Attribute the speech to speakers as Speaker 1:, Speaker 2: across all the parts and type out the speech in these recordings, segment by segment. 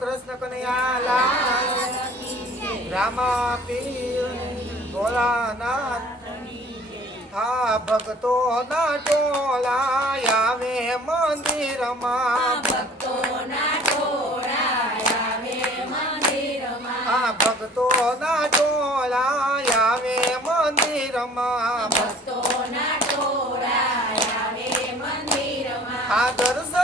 Speaker 1: કૃષ્ણ કનૈયા રામા પીર ભોળાનાથ હા ભક્તો ના ટોળા આવે મંદિરમાં.
Speaker 2: ભક્તોના ટોળા આવે મંદિરમાં.
Speaker 1: હા ભક્તો ના ટોળા આવે મંદિરમાં.
Speaker 2: ભક્તોના ટોળા આવે મંદિરમાં.
Speaker 1: આ દર્શન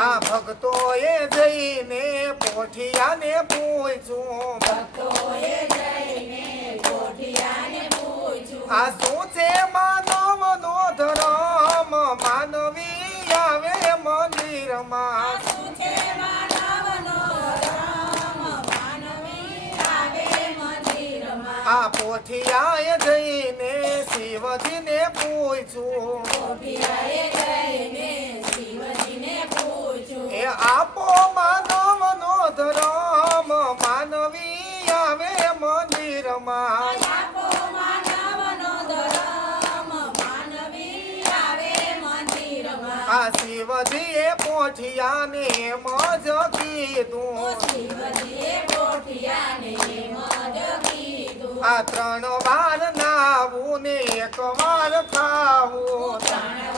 Speaker 1: આ ભક્તોએ જઈને પોઠિયાને ભક્તો
Speaker 2: એ જઈને પોઠિયાને પૂછું.
Speaker 1: આ શું છે ધર્મ? માનવી આવે મંદિરમાં.
Speaker 2: શું છે માનવનો ધર્મ? માનવી આવે મંદિરમાં.
Speaker 1: આ પોઠિયાએ જઈને શિવજીને પૂછું.
Speaker 2: કોઠિયાએ જઈને
Speaker 1: એ આપો માનવનો ધરમ માનવી આવે મંદિરમાં.
Speaker 2: આપો માનવનો ધર્મ માનવી આવે મંદિરમાં.
Speaker 1: આ શિવજીએ પોઠિયાને મજ કીધું. આ ત્રણ વાર નાવું ને એક વાર ખાવું.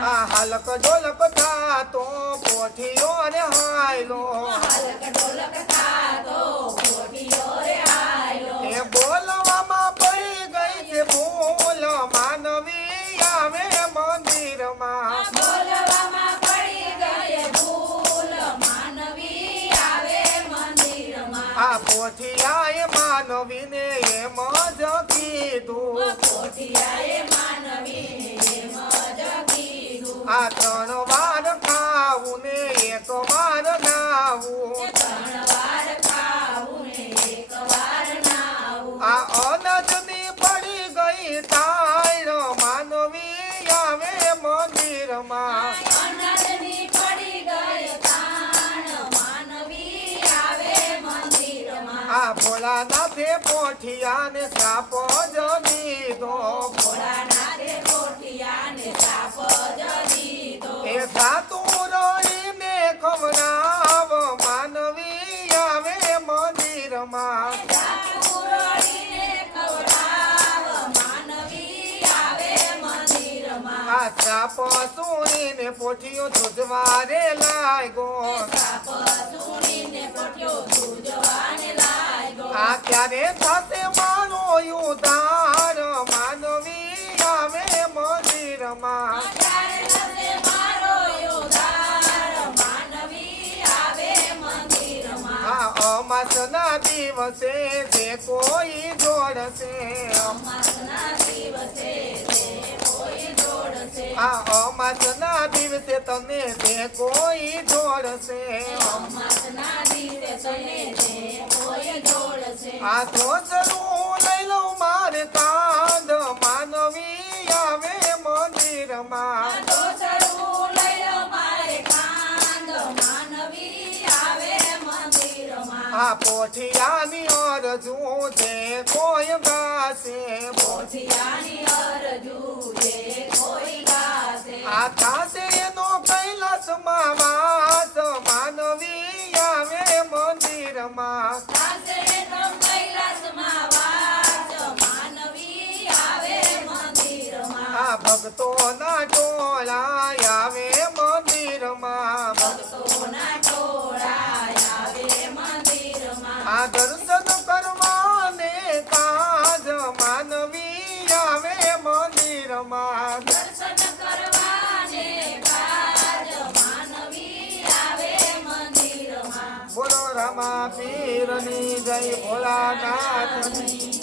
Speaker 1: આ હલક ઝોલક થાતો પોઠિયો ને હાયલો
Speaker 2: કોઠિયાએ માનવીને એમ જ કીધું.
Speaker 1: આ ત્રણ વાર ખાવું ને એક વાર નાવું આ અનજની પડી ગઈ તાળ આ ભોળાનાથે પોઠિયા ને સાપો દીધો.
Speaker 2: ભોળાનાથે કોઠિયાને સાપ જ દીધો.
Speaker 1: એ સાતું રહીને ખવડાવ માનવી આવે મંદિરમાં. શ્રાપ સુણીને પોઠિયો
Speaker 2: સાપ પટ્યો ધ્રુજવાને લાગ્યો
Speaker 1: આ ક્યારે થશે મારો ઉધાર માનવી આવે મંદિરમાં. અમાસના દિવસે જે કોઈ જોડશે.
Speaker 2: અમાસના દિવસે
Speaker 1: આ અમાસના દિવસે
Speaker 2: તમે તને તે કોઈ જોડશે.
Speaker 1: આ ધોસરું લઈ લઉં મારે કાંદ માનવી આવે મંદિરમાં. આ પોઠિયાની અરજુ છે કોઈ ગાશે.
Speaker 2: પોઠિયાની
Speaker 1: કૈલાસમાં વાસ માનવી આવે મંદિરમાં.
Speaker 2: પાસે નો વાસ આવે મંદિરમાં.
Speaker 1: આ ભક્તોના ટોળા આવે મંદિરમાં.
Speaker 2: ભક્તોના
Speaker 1: રામા પીરની જય ભોળાનાથની.